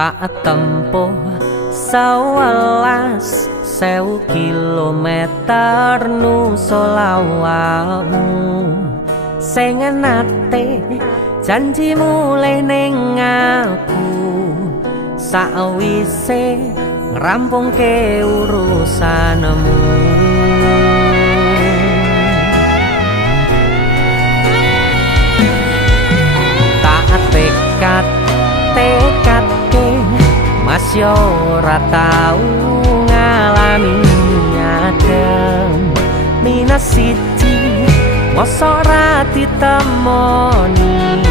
Tak tempuh 11.000 kilometer nusolawakmu sing nate janji mulih ning aku sawise ngrampungke urusanmu. Tak tekadke mas yo ora tau ngalami adem minus siji mosok ora ditemoni